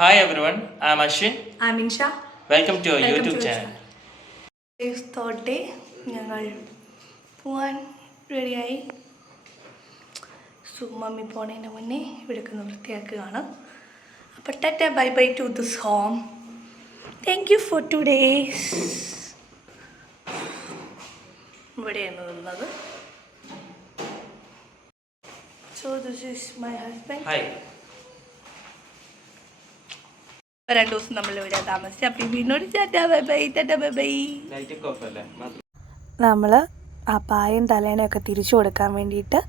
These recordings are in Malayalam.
Hi everyone, I'm Ashwin. I'm Insha. Welcome to our YouTube channel. തോട്ടെ ഞങ്ങൾ പോവാൻ റെഡിയായി. മമ്മി പോണതിന് മുന്നേ ഇവിടേക്ക് വൃത്തിയാക്കുകയാണ്. അപ്പോൾ tata bye bye to this home. Thank you for today's. ഇവിടെയാണ് നിന്നത്. So this is my husband. Hi. 2 ദിവസം നമ്മളിവിടെ താമസിച്ചു. അപ്പം വീടിനോട് tata bye bye, tata bye bye. നമ്മൾ ആ പായും തലേണയൊക്കെ തിരിച്ചു കൊടുക്കാൻ വേണ്ടിയിട്ട്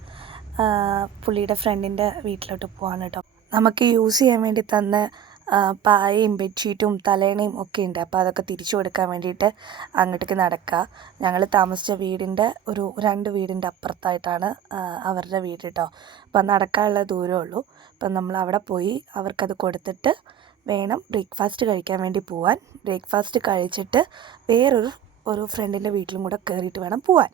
പുള്ളിയുടെ ഫ്രണ്ടിൻ്റെ വീട്ടിലോട്ട് പോവാണ് കേട്ടോ. നമുക്ക് യൂസ് ചെയ്യാൻ വേണ്ടി തന്ന പായയും ബെഡ്ഷീറ്റും തലേണയും ഒക്കെ ഉണ്ട്. അപ്പോൾ അതൊക്കെ തിരിച്ചു കൊടുക്കാൻ വേണ്ടിയിട്ട് അങ്ങോട്ടേക്ക് നടക്കുക. ഞങ്ങൾ താമസിച്ച വീടിൻ്റെ ഒരു 2 വീടിൻ്റെ അപ്പുറത്തായിട്ടാണ് അവരുടെ വീട് കേട്ടോ. അപ്പം നടക്കാനുള്ള ദൂരമേ ഉള്ളൂ. അപ്പം നമ്മൾ അവിടെ പോയി അവർക്കത് കൊടുത്തിട്ട് വേണം ബ്രേക്ക്ഫാസ്റ്റ് കഴിക്കാൻ വേണ്ടി പോവാൻ. ബ്രേക്ക്ഫാസ്റ്റ് കഴിച്ചിട്ട് വേറൊരു ഫ്രണ്ടിൻ്റെ വീട്ടിലും കൂടെ കയറിയിട്ട് വേണം പോവാൻ.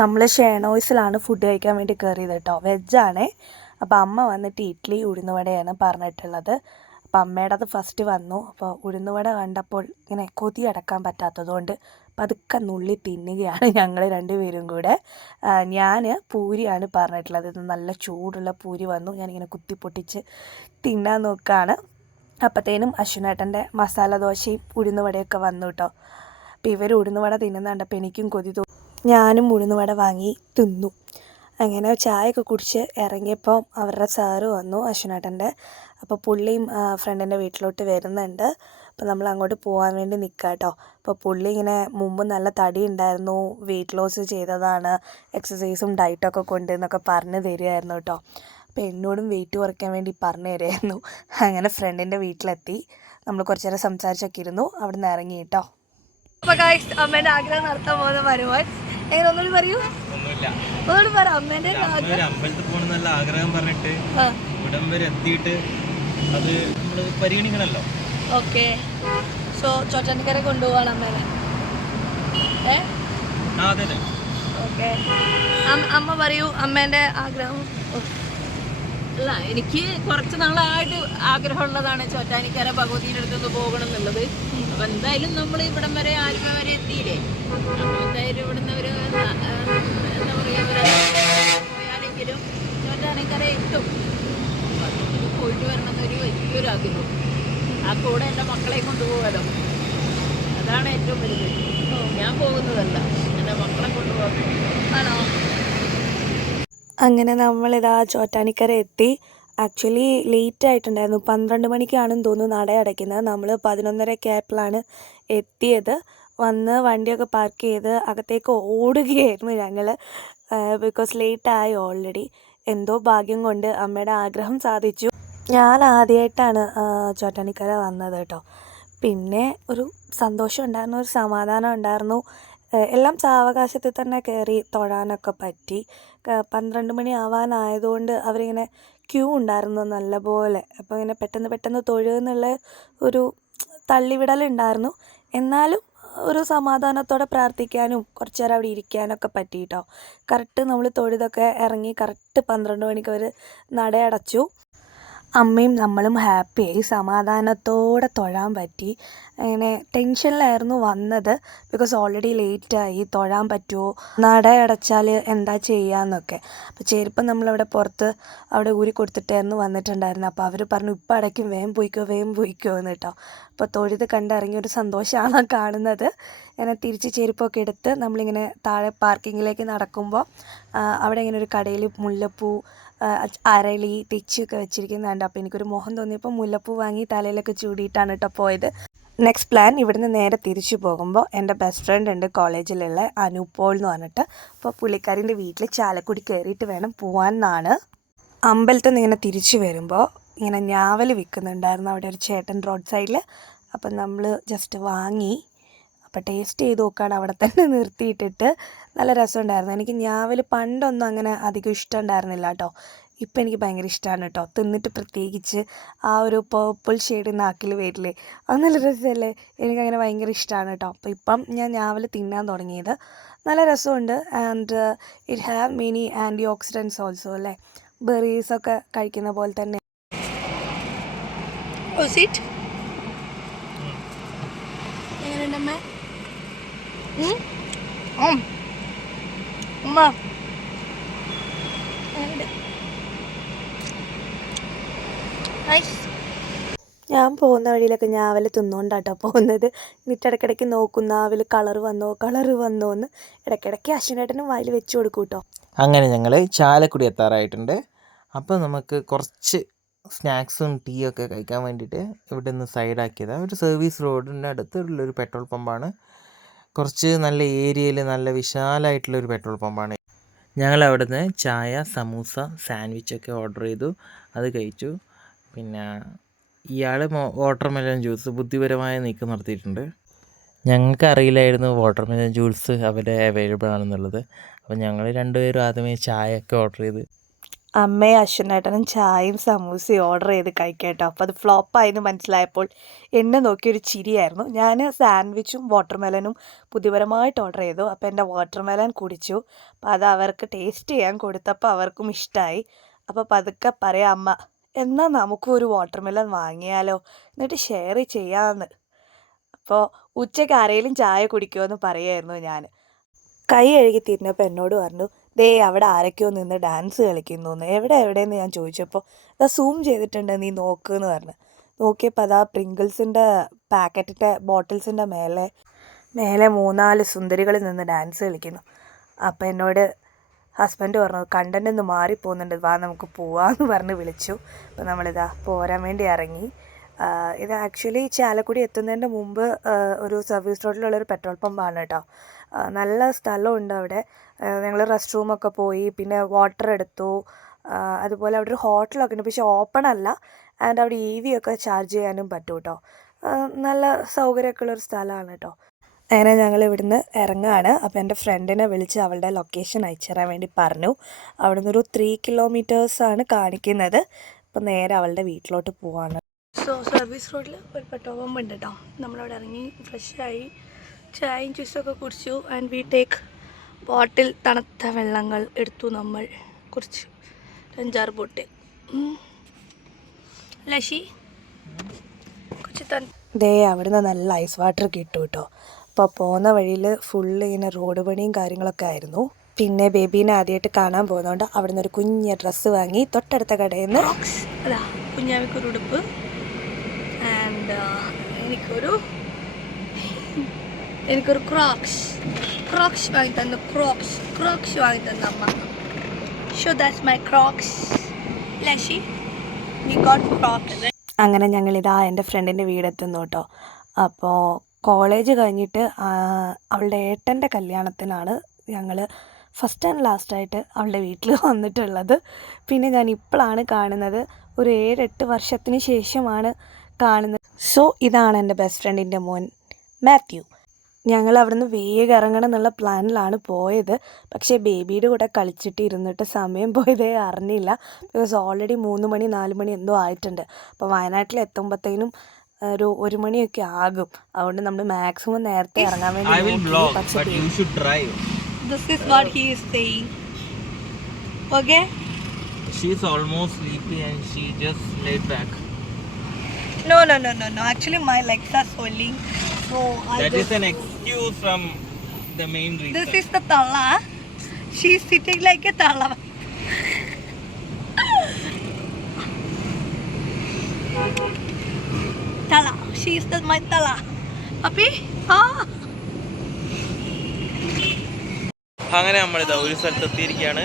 നമ്മൾ ഷേണോയ്സിലാണ് ഫുഡ് കഴിക്കാൻ വേണ്ടി കയറിയത് കേട്ടോ. വെജാണേ. അപ്പോൾ അമ്മ വന്നിട്ട് ഇഡ്ഡലി ഉഴുന്നുവടയാണ് പറഞ്ഞിട്ടുള്ളത്. അപ്പം അമ്മയുടെ അത് ഫസ്റ്റ് വന്നു. അപ്പോൾ ഉഴുന്നുവട കണ്ടപ്പോൾ ഇങ്ങനെ കൊതി അടക്കാൻ പറ്റാത്തതുകൊണ്ട് പതുക്കെ നുള്ളി തിന്നുകയാണ് ഞങ്ങൾ 2 പേരും കൂടെ. ഞാൻ പൂരിയാണ് പറഞ്ഞിട്ടുള്ളത്. ഇത് നല്ല ചൂടുള്ള പൂരി വന്നു. ഞാനിങ്ങനെ കുത്തി പൊട്ടിച്ച് തിന്നാൻ നോക്കുകയാണ്. അപ്പോഴത്തേനും അശ്വിനേട്ടൻ്റെ മസാല ദോശയും ഉഴുന്നുവടയൊക്കെ വന്നു കേട്ടോ. അപ്പോൾ ഇവർ ഉഴുന്നുവട തിന്നുന്നുണ്ടപ്പോൾ എനിക്കും കൊതി തോന്നി. ഞാനും ഉഴുന്നുവട വാങ്ങി തിന്നു. അങ്ങനെ ചായയൊക്കെ കുടിച്ച് ഇറങ്ങിയപ്പോൾ അവരുടെ സാറ് വന്നു, അശ്വിനേട്ടൻ്റെ. അപ്പോൾ പുള്ളിയും ഫ്രണ്ടിൻ്റെ വീട്ടിലോട്ട് വരുന്നുണ്ട്. അപ്പോൾ നമ്മൾ അങ്ങോട്ട് പോകാൻ വേണ്ടി നിൽക്കുക കേട്ടോ. അപ്പോൾ പുള്ളി ഇങ്ങനെ മുമ്പ് നല്ല തടി ഉണ്ടായിരുന്നു, വെയിറ്റ് ലോസ് ചെയ്തതാണ്, എക്സസൈസും ഡയറ്റൊക്കെ കൊണ്ട് എന്നൊക്കെ പറഞ്ഞു തരുമായിരുന്നു കേട്ടോ. അപ്പോൾ എന്നോടും വെയിറ്റ് കുറയ്ക്കാൻ വേണ്ടി പറഞ്ഞു തരുമായിരുന്നു. അങ്ങനെ ഫ്രണ്ടിൻ്റെ വീട്ടിലെത്തി. നമ്മൾ കുറച്ച് നേരം സംസാരിച്ചൊക്കെ ഇരുന്നു. അവിടെ നിന്ന് ഇറങ്ങി കേട്ടോ. അപ്പോൾ അമ്മേൻ്റെ ആഗ്രഹം നടത്താൻ പോകുന്ന വരുവാൻ എങ്ങനെ ഒന്നുകൂടി പറയൂ. അമ്പലത്തിൽ പോകണം നല്ല ആഗ്രഹം പറഞ്ഞിട്ട് ഇവിടം വരെ എത്തിയിട്ട് അത് നമ്മള് പരിഗണിക്കണല്ലോ. ഓക്കെ. സോ ചോറ്റാനിക്കര കൊണ്ടുപോവാണ് അമ്മേനെ. ഓക്കെ. അമ്മ പറയൂ അമ്മേന്റെ ആഗ്രഹം. അല്ല, എനിക്ക് കുറച്ച് നാളായിട്ട് ആഗ്രഹമുള്ളതാണ് ചോറ്റാനിക്കര ഭഗവതിയുടെ അടുത്തൊന്ന് പോകണം എന്നുള്ളത്. അപ്പൊ എന്തായാലും നമ്മൾ ഇവിടം വരെ ആലുവ വരെ എത്തിയില്ലേ. അപ്പൊ എന്തായാലും ഇവിടുന്ന് ഒരു എന്താ പറയാ പോയാലെങ്കിലും ചോറ്റാനിക്കര എത്തും. അപ്പൊ അതുകൊണ്ട് പോയിട്ട് വരണം എന്നൊരു വലിയൊരു ആഗ്രഹം. ആ കൂടെ എൻ്റെ മക്കളെ കൊണ്ടുപോകാലോ, അതാണ് ഏറ്റവും വലുത്. ഞാൻ പോകുന്നതല്ല, എൻ്റെ മക്കളെ കൊണ്ടുപോകാൻ. ആണോ? അങ്ങനെ നമ്മളിതാ ചോറ്റാനിക്കര എത്തി. ആക്ച്വലി ലേറ്റ് ആയിട്ടുണ്ടായിരുന്നു. 12 മണിക്കാണെന്ന് തോന്നുന്നു നട അടയ്ക്കുന്നത്. നമ്മൾ 11:30 ആയപ്പോഴാണ് എത്തിയത്. വന്ന് വണ്ടിയൊക്കെ പാർക്ക് ചെയ്ത് അകത്തേക്ക് ഓടുകയായിരുന്നു ഞങ്ങൾ. ബിക്കോസ് ലേറ്റായി ഓൾറെഡി. എന്തോ ഭാഗ്യം കൊണ്ട് അമ്മയുടെ ആഗ്രഹം സാധിച്ചു. ഞാൻ ആദ്യമായിട്ടാണ് ചോറ്റാനിക്കര വന്നത് കേട്ടോ. പിന്നെ ഒരു സന്തോഷം ഉണ്ടായിരുന്നു, ഒരു സമാധാനം ഉണ്ടായിരുന്നു. എല്ലാം സാവകാശത്തിൽ തന്നെ കയറി തൊഴാനൊക്കെ പറ്റി. 12 മണി ആവാനായതുകൊണ്ട് അവരിങ്ങനെ ക്യൂ ഉണ്ടായിരുന്നു നല്ലപോലെ. അപ്പോൾ ഇങ്ങനെ പെട്ടെന്ന് തൊഴുന്നുള്ള ഒരു തള്ളിവിടലുണ്ടായിരുന്നു. എന്നാലും ഒരു സമാധാനത്തോടെ പ്രാർത്ഥിക്കാനും കുറച്ച് നേരം അവിടെ ഇരിക്കാനൊക്കെ പറ്റി കേട്ടോ. കറക്റ്റ് നമ്മൾ തൊഴുതൊക്കെ ഇറങ്ങി കറക്റ്റ് 12 മണിക്ക് അവർ നടയടച്ചു. അമ്മയും നമ്മളും ഹാപ്പിയായി, സമാധാനത്തോടെ തൊഴാൻ പറ്റി. അങ്ങനെ ടെൻഷനിലായിരുന്നു വന്നത്. ബിക്കോസ് ഓൾറെഡി ലേറ്റായി, തൊഴാൻ പറ്റുമോ, നട അടച്ചാൽ എന്താ ചെയ്യാന്നൊക്കെ. അപ്പോൾ ചെരുപ്പം നമ്മളവിടെ പുറത്ത് അവിടെ ഊരി കൊടുത്തിട്ടായിരുന്നു വന്നിട്ടുണ്ടായിരുന്നു. അപ്പോൾ അവർ പറഞ്ഞു ഇപ്പം അടയ്ക്കും, വേഗം പോയിക്കോ എന്ന് കേട്ടോ. അപ്പോൾ തൊഴുത് കണ്ടിറങ്ങിയൊരു സന്തോഷമാണ് കാണുന്നത്. അങ്ങനെ തിരിച്ച് ചെരുപ്പൊക്കെ എടുത്ത് നമ്മളിങ്ങനെ താഴെ പാർക്കിങ്ങിലേക്ക് നടക്കുമ്പോൾ അവിടെ ഇങ്ങനെ ഒരു കടയിൽ മുല്ലപ്പൂ, അരളി, തെച്ചിയൊക്കെ വെച്ചിരിക്കുന്നുണ്ട്. അപ്പോൾ എനിക്കൊരു മോഹം തോന്നിയപ്പോൾ മുല്ലപ്പൂ വാങ്ങി തലയിലൊക്കെ ചൂടിയിട്ടാണ് കേട്ടോ പോയത്. നെക്സ്റ്റ് പ്ലാൻ ഇവിടുന്ന് നേരെ തിരിച്ചു പോകുമ്പോൾ എൻ്റെ ബെസ്റ്റ് ഫ്രണ്ട് ഉണ്ട് കോളേജിലുള്ള അനുപോൾ എന്ന് പറഞ്ഞിട്ട്. അപ്പോൾ പുള്ളിക്കാരിൻ്റെ വീട്ടിൽ ചാലക്കുടി കയറിയിട്ട് വേണം പോകാൻ എന്നാണ്. അമ്പലത്തിൽ നിന്ന് ഇങ്ങനെ തിരിച്ചു വരുമ്പോൾ ഇങ്ങനെ ഞാവൽ വിൽക്കുന്നുണ്ടായിരുന്നു അവിടെ ഒരു ചേട്ടൻ റോഡ് സൈഡിൽ. അപ്പം നമ്മൾ ജസ്റ്റ് വാങ്ങി. അപ്പോൾ ടേസ്റ്റ് ചെയ്ത് നോക്കുകയാണ് അവിടെ തന്നെ നിർത്തിയിട്ടിട്ട്. നല്ല രസമുണ്ടായിരുന്നു. എനിക്ക് ഞാവൽ പണ്ടൊന്നും അങ്ങനെ അധികം ഇഷ്ടമുണ്ടായിരുന്നില്ല കേട്ടോ. ഇപ്പം എനിക്ക് ഭയങ്കര ഇഷ്ടമാണ് കേട്ടോ. തിന്നിട്ട് പ്രത്യേകിച്ച് ആ ഒരു പേർപ്പിൾ ഷെയ്ഡ് നാക്കിൽ വരില്ലേ, അത് നല്ല രസമല്ലേ. എനിക്കങ്ങനെ ഭയങ്കര ഇഷ്ടമാണ് കേട്ടോ. അപ്പോൾ ഇപ്പം ഞാൻ ഞാവൽ തിന്നാൻ തുടങ്ങിയത്. നല്ല രസമുണ്ട്. And it have many antioxidants also അല്ലേ. ബെറീസൊക്കെ കഴിക്കുന്ന പോലെ തന്നെ എങ്ങനെയുണ്ടമ്മേ? ഉമ്മ ഞാൻ പോകുന്ന വഴിയിലൊക്കെ ഞാവൽ തിന്നുകൊണ്ടാട്ടോ പോകുന്നത്. എന്നിട്ട് ഇടയ്ക്കിടയ്ക്ക് നോക്കും നാവിൽ കളറ് വന്നോ എന്ന് ഇടയ്ക്കിടയ്ക്ക് അശ്വിനേട്ടനും വായിൽ വെച്ച് കൊടുക്കും കേട്ടോ. അങ്ങനെ ഞങ്ങൾ ചാലക്കുടി എത്താറായിട്ടുണ്ട്. അപ്പോൾ നമുക്ക് കുറച്ച് സ്നാക്സും ടീയും ഒക്കെ കഴിക്കാൻ വേണ്ടിയിട്ട് ഇവിടെ നിന്ന് സൈഡാക്കിയതാണ്. ഒരു സർവീസ് റോഡിൻ്റെ അടുത്തുള്ളൊരു പെട്രോൾ പമ്പാണ്. കുറച്ച് നല്ല ഏരിയയിൽ നല്ല വിശാലമായിട്ടുള്ളൊരു പെട്രോൾ പമ്പാണ്. ഞങ്ങൾ അവിടെ നിന്ന് ചായ, സമൂസ, സാൻഡ്വിച്ചൊക്കെ ഓർഡർ ചെയ്തു. അത് കഴിച്ചു. പിന്നെ ഇയാൾ വാട്ടർമെലൺ ജ്യൂസ് ബുദ്ധിപരമായ നീക്കം നടത്തിയിട്ടുണ്ട്. ഞങ്ങൾക്ക് അറിയില്ലായിരുന്നു വാട്ടർമെലൺ ജ്യൂസ് അവിടെ അവൈലബിൾ ആണെന്നുള്ളത്. അപ്പോൾ ഞങ്ങൾ രണ്ടുപേരും ആദ്യമേ ചായയൊക്കെ ഓർഡർ ചെയ്ത് അമ്മയും അശ്വനേട്ടനും ചായയും സമൂസയും ഓർഡർ ചെയ്ത് കഴിക്കട്ടോ. അപ്പോൾ അത് ഫ്ലോപ്പായെന്ന് മനസ്സിലായപ്പോൾ എന്നെ നോക്കിയൊരു ചിരിയായിരുന്നു. ഞാൻ സാൻഡ്വിച്ചും വാട്ടർമെലനും ബുദ്ധിപരമായിട്ട് ഓർഡർ ചെയ്തു. അപ്പോൾ എൻ്റെ വാട്ടർമെലൻ കുടിച്ചു. അപ്പോൾ അത് അവർക്ക് ടേസ്റ്റ് ചെയ്യാൻ കൊടുത്തപ്പോൾ അവർക്കും ഇഷ്ടമായി. അപ്പോൾ പതുക്കെ പറയാം അമ്മ, എന്നാൽ നമുക്കും ഒരു വാട്ടർമെലൻ വാങ്ങിയാലോ, എന്നിട്ട് ഷെയർ ചെയ്യാമെന്ന്. അപ്പോൾ ഉച്ചയ്ക്ക് ആരെങ്കിലും ചായ കുടിക്കുമോ പറയുമായിരുന്നു ഞാൻ. കൈ കഴുകി തിരിഞ്ഞപ്പോൾ എന്നോട് പറഞ്ഞു, ദേ അവിടെ ആരൊക്കെയോ നിന്ന് ഡാൻസ് കളിക്കുന്നു. എവിടെയെന്ന് ഞാൻ ചോദിച്ചപ്പോൾ അതാ സൂം ചെയ്തിട്ടുണ്ട്, നീ നോക്കുമെന്ന് പറഞ്ഞു. നോക്കിയപ്പോൾ അതാ പ്രിങ്കിൾസിൻ്റെ പാക്കറ്റിൻ്റെ ബോട്ടിൽസിൻ്റെ മേലെ 3-4 സുന്ദരികൾ നിന്ന് ഡാൻസ് കളിക്കുന്നു. അപ്പോൾ എന്നോട് ഹസ്ബൻഡ് പറഞ്ഞു, കണ്ടൻ്റ് ഒന്ന് മാറിപ്പോകുന്നുണ്ട്, വാ നമുക്ക് പോവാമെന്ന് പറഞ്ഞ് വിളിച്ചു. അപ്പോൾ നമ്മളിതാ പോരാൻ വേണ്ടി ഇറങ്ങി. ഇത് ആക്ച്വലി ചാലക്കുടി എത്തുന്നതിൻ്റെ മുമ്പ് ഒരു സർവീസ് റോഡിലുള്ളൊരു പെട്രോൾ പമ്പാണ് കേട്ടോ. നല്ല സ്ഥലമുണ്ട് അവിടെ. ഞങ്ങൾ റെസ്റ്റ് റൂമൊക്കെ പോയി, പിന്നെ വാട്ടർ എടുത്തു. അതുപോലെ അവിടെ ഒരു ഹോട്ടലൊക്കെ ഉണ്ട്, പക്ഷേ ഓപ്പൺ അല്ല. ആൻഡ് അവിടെ EV ഒക്കെ ചാർജ് ചെയ്യാനും പറ്റും കേട്ടോ. നല്ല സൗകര്യമൊക്കെ ഉള്ളൊരു സ്ഥലമാണ് കേട്ടോ. അങ്ങനെ ഞങ്ങൾ ഇവിടുന്ന് ഇറങ്ങുകയാണ്. അപ്പോൾ എൻ്റെ ഫ്രണ്ടിനെ വിളിച്ച് അവളുടെ ലൊക്കേഷൻ അയച്ചു തരാൻ വേണ്ടി പറഞ്ഞു. അവിടെ നിന്നൊരു 3 കിലോമീറ്റേഴ്സാണ് കാണിക്കുന്നത്. അപ്പോൾ നേരെ അവളുടെ വീട്ടിലോട്ട് പോവാണ്. സോ സർവീസ് റോഡിൽ ഒരു പെട്രോൾ പമ്പ് ഉണ്ട് കേട്ടോ. നമ്മളവിടെ ഇറങ്ങി ഫ്രഷായി ചായയും ജ്യൂസൊക്കെ കുടിച്ചു. ആൻഡ് വി ടേക്ക് ബോട്ടിൽ തണുത്ത വെള്ളങ്ങൾ എടുത്തു. നമ്മൾ കുറച്ച് 5-6 ബോട്ടിൽ ലഷി കുറച്ച് ദേ അവിടുന്ന് നല്ല ഐസ് വാട്ടർ കിട്ടും കേട്ടോ. അപ്പോൾ പോകുന്ന വഴിയിൽ ഫുള്ള് ഇങ്ങനെ റോഡ് പണിയും കാര്യങ്ങളൊക്കെ ആയിരുന്നു. പിന്നെ ബേബീനെ ആദ്യമായിട്ട് കാണാൻ പോകുന്നതുകൊണ്ട് അവിടെ നിന്ന് ഒരു കുഞ്ഞ ഡ്രസ്സ് വാങ്ങി തൊട്ടടുത്ത കടയിൽ നിന്ന് അതാ കുഞ്ഞാവിക്കൊരു ഉടുപ്പ് ആൻഡ് എനിക്കൊരു ക്രോക്സ് വാങ്ങി തന്നു. ക്രോക്സ് വാങ്ങി തന്നു അമ്മ. So that's my Crocs. ലഷി വി ഗോട്ട് ക്രോക്സ്. അങ്ങനെ ഞങ്ങളിതാ എൻ്റെ ഫ്രണ്ടിൻ്റെ വീടെത്തുന്നു കേട്ടോ. അപ്പോൾ കോളേജ് കഴിഞ്ഞിട്ട് അവളുടെ ഏട്ടൻ്റെ കല്യാണത്തിനാണ് ഞങ്ങൾ ഫസ്റ്റ് ആൻഡ് ലാസ്റ്റായിട്ട് അവളുടെ വീട്ടിൽ വന്നിട്ടുള്ളത്. പിന്നെ ഞാൻ ഇപ്പോഴാണ് കാണുന്നത്, ഒരു 7-8 വർഷത്തിന് ശേഷമാണ് കാണുന്നത്. സോ ഇതാണ് എൻ്റെ ബെസ്റ്റ് ഫ്രണ്ടിൻ്റെ മോൻ മാത്യു. ഞങ്ങൾ അവിടെ നിന്ന് വേഗം ഇറങ്ങണം എന്നുള്ള പ്ലാനിലാണ് പോയത്. പക്ഷേ ബേബിയുടെ കൂടെ കളിച്ചിട്ട് ഇരുന്നിട്ട് സമയം പോയതേ അറിഞ്ഞില്ല. ബിക്കോസ് ഓൾറെഡി 3 മണി 4 മണി എന്തോ ആയിട്ടുണ്ട്. അപ്പോൾ വയനാട്ടിൽ എത്തുമ്പോഴത്തേനും ഒരു 1 മണിയൊക്കെ ആകും. അതുകൊണ്ട് നമ്മൾ മാക്സിമം നേരത്തെ ഇറങ്ങാൻ വേണ്ടി This is what he is saying. Okay? She is almost sleepy and she just laid back. No. Actually, my legs are swelling. So that is an excuse from the main reason. This is the tala. She is sitting like a tala. Tala. She is my tala. Papi? അങ്ങനെ നമ്മളിതാ ഒരു സ്ഥലത്ത് എത്തിയിരിക്കുകയാണ്.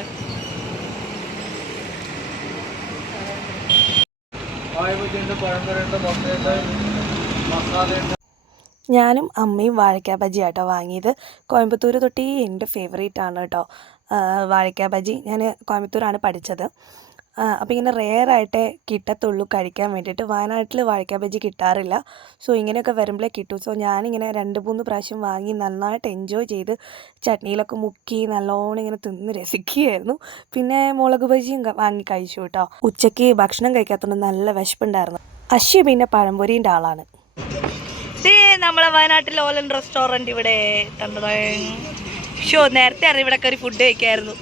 ഞാനും അമ്മയും വാഴക്കാ ബജി ആട്ടോ വാങ്ങിയത്. കോയമ്പത്തൂർ തൊട്ടേ എൻ്റെ ഫേവറേറ്റ് ആണ് കേട്ടോ വാഴക്കാ ബജി. ഞാൻ കോയമ്പത്തൂരാണ് പഠിച്ചത്. അപ്പോൾ ഇങ്ങനെ റെയറായിട്ടേ കിട്ടത്തുള്ളൂ കഴിക്കാൻ വേണ്ടിയിട്ട്. വയനാട്ടിൽ വാഴക്കാ ബജി കിട്ടാറില്ല. സോ ഇങ്ങനെയൊക്കെ വരുമ്പോഴേ കിട്ടും. സോ ഞാനിങ്ങനെ 2-3 പ്രാവശ്യം വാങ്ങി നന്നായിട്ട് എൻജോയ് ചെയ്ത് ചട്നിയിലൊക്കെ മുക്കി നല്ലോണം ഇങ്ങനെ തിന്ന് രസിക്കുകയായിരുന്നു. പിന്നെ മുളക് ബജിയും വാങ്ങി കഴിച്ചു കേട്ടോ. ഉച്ചയ്ക്ക് ഭക്ഷണം കഴിക്കാത്തതുകൊണ്ട് നല്ല വിശപ്പുണ്ടായിരുന്നു. അശ്വി പിന്നെ പഴംപൊരിൻ്റെ ആളാണ്. നമ്മളെ വയനാട്ടിൽ ഓലൻ റെസ്റ്റോറൻറ്റ് ഇവിടെ ഷോ നേരത്തെ അറിയാം ഇവിടെ കയറി ഫുഡ് കഴിക്കായിരുന്നു.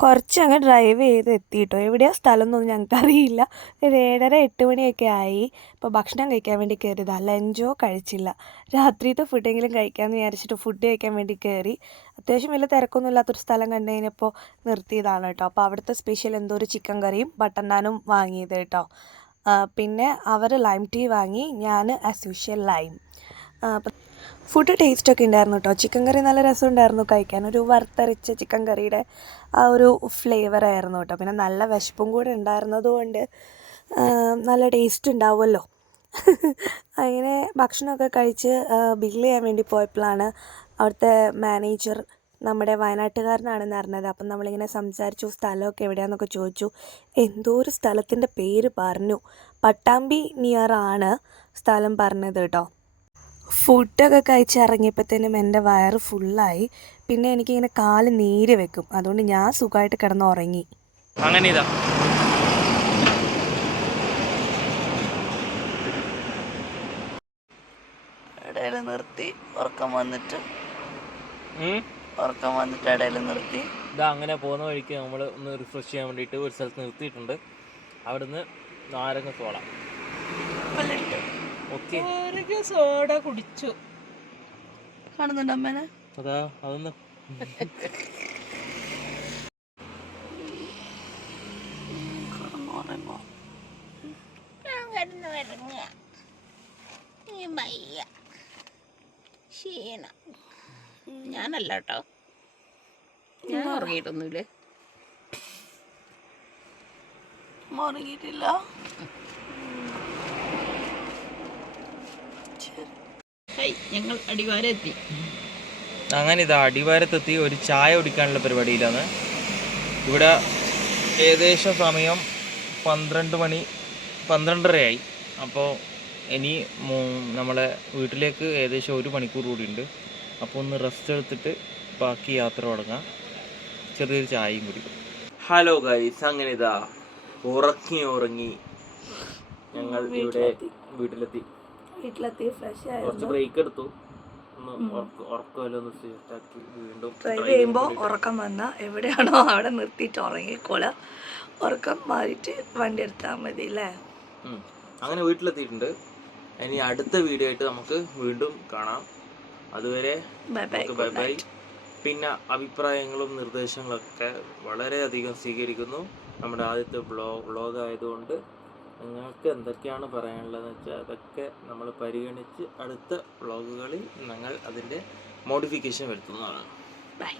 കുറച്ചങ്ങ് ഡ്രൈവ് ചെയ്ത് എത്തിയിട്ടോ. എവിടെയാണ് സ്ഥലം എന്നൊന്നും ഞങ്ങൾക്കറിയില്ല. ഒരു 7:30-8 മണിയൊക്കെ ആയി. ഇപ്പോൾ ഭക്ഷണം കഴിക്കാൻ വേണ്ടി കയറിയതാണ്. ലഞ്ചോ കഴിച്ചില്ല. രാത്രിയത്തെ ഫുഡെങ്കിലും കഴിക്കാമെന്ന് വിചാരിച്ചിട്ട് ഫുഡ് കഴിക്കാൻ വേണ്ടി കയറി. അത്യാവശ്യം വലിയ തിരക്കൊന്നും ഇല്ലാത്തൊരു സ്ഥലം കണ്ടു കഴിഞ്ഞപ്പോൾ നിർത്തിയതാണ് കേട്ടോ. അപ്പോൾ അവിടുത്തെ സ്പെഷ്യൽ എന്തോ ഒരു ചിക്കൻ കറിയും ബട്ടർ നാനും വാങ്ങിയത് കേട്ടോ. പിന്നെ അവർ ലൈം ടീ വാങ്ങി, ഞാൻ ആസ് യൂഷ്വൽ ലൈം. ഫുഡ് ടേസ്റ്റൊക്കെ ഉണ്ടായിരുന്നു കേട്ടോ. ചിക്കൻ കറി നല്ല രസമുണ്ടായിരുന്നു കഴിക്കാൻ. ഒരു വറുത്തരച്ച ചിക്കൻ കറിയുടെ ആ ഒരു ഫ്ലേവറായിരുന്നു കേട്ടോ. പിന്നെ നല്ല വിശപ്പും കൂടെ ഉണ്ടായിരുന്നതുകൊണ്ട് നല്ല ടേസ്റ്റ് ഉണ്ടാവുമല്ലോ. അങ്ങനെ ഭക്ഷണമൊക്കെ കഴിച്ച് ബില്ല് ചെയ്യാൻ വേണ്ടി പോയപ്പോഴാണ് അവിടുത്തെ മാനേജർ നമ്മുടെ വയനാട്ടുകാരനാണെന്ന് അറിഞ്ഞത്. അപ്പം നമ്മളിങ്ങനെ സംസാരിച്ചു, സ്ഥലമൊക്കെ എവിടെയാണെന്നൊക്കെ ചോദിച്ചു. എന്തോ ഒരു സ്ഥലത്തിൻ്റെ പേര് പറഞ്ഞു. പട്ടാമ്പി നിയറാണ് സ്ഥലം പറഞ്ഞത് കേട്ടോ. ഫുഡൊക്കെ കഴിച്ച് ഇറങ്ങിയപ്പോഴത്തേനും എൻ്റെ വയറ് ഫുള്ളായി. പിന്നെ എനിക്കിങ്ങനെ കാല് നീര് വെക്കും. അതുകൊണ്ട് ഞാൻ സുഖമായിട്ട് കിടന്ന് ഉറങ്ങി. അങ്ങനെ ഇതാ ഇടയിൽ നിർത്തി ഉറക്കം വന്നിട്ട് ഇടയിൽ നിർത്തി. ഇതാ അങ്ങനെ പോകുന്ന വഴിക്ക് നമ്മൾ ഒന്ന് റിഫ്രഷ് ചെയ്യാൻ വേണ്ടിയിട്ട് ഒരു സ്ഥലത്ത് നിർത്തിയിട്ടുണ്ട്. അവിടുന്ന് നാരങ്ങ സോഡ. ഓക്കെ, സോഡ കുടിച്ചു. കാണുന്നുണ്ട് അമ്മേനെ? അതാ അതൊന്ന് ഞാനല്ല കേട്ടോ, ഞാൻ ഉറങ്ങിയിട്ടൊന്നുമില്ലേ. ഉറങ്ങിയിട്ടില്ല. ഞങ്ങൾ അടിവാരെത്തി. അങ്ങനെ ഇതാ അടിവാരത്തെത്തി. ഒരു ചായ കുടിക്കാനുള്ള പരിപാടിയിലാണ്. ഇവിടെ ഏകദേശം സമയം 12:30 അപ്പോൾ ഇനി നമ്മളെ വീട്ടിലേക്ക് ഏകദേശം 1 മണിക്കൂർ കൂടിയുണ്ട്. അപ്പോൾ ഒന്ന് റെസ്റ്റ് എടുത്തിട്ട് ബാക്കി യാത്ര തുടങ്ങാം. ചെറിയൊരു ചായയും കുടിക്കും. ഹലോ ഗൈസ്, അങ്ങനെ ഇതാ ഉറങ്ങി ഞങ്ങൾ ഇവിടെ വീട്ടിലെത്തി. ഫ്രഷ് കുറച്ച് ബ്രേക്ക് എടുത്തു. ഉറക്കമല്ലോ സെറ്റാക്കി വീണ്ടും ഡ്രൈവ് ചെയ്യുമ്പോൾ ഉറക്കം വന്നാൽ എവിടെയാണോ അവിടെ നിർത്തിയിട്ട് ഉറങ്ങിക്കോളാം. ഉറക്കം മാറിയിട്ട് വണ്ടി എടുത്താൽ മതി അല്ലേ. അങ്ങനെ വീട്ടിലെത്തിയിട്ടുണ്ട്. ഇനി അടുത്ത വീഡിയോ ആയിട്ട് നമുക്ക് വീണ്ടും കാണാം. അതുവരെ ബൈ ബൈ. പിന്നെ അഭിപ്രായങ്ങളും നിർദ്ദേശങ്ങളൊക്കെ വളരെയധികം സ്വീകരിക്കുന്നു. നമ്മുടെ ആദ്യത്തെ വ്ളോഗ് ആയതുകൊണ്ട് നിങ്ങൾക്ക് എന്തൊക്കെയാണ് പറയാനുള്ളതെന്ന് വെച്ചാൽ അതൊക്കെ നമ്മൾ പരിഗണിച്ച് അടുത്ത വ്ളോഗുകളിൽ ഞങ്ങൾ അതിൻ്റെ മോഡിഫിക്കേഷൻ വരുത്തുന്നതാണ്. ബൈ.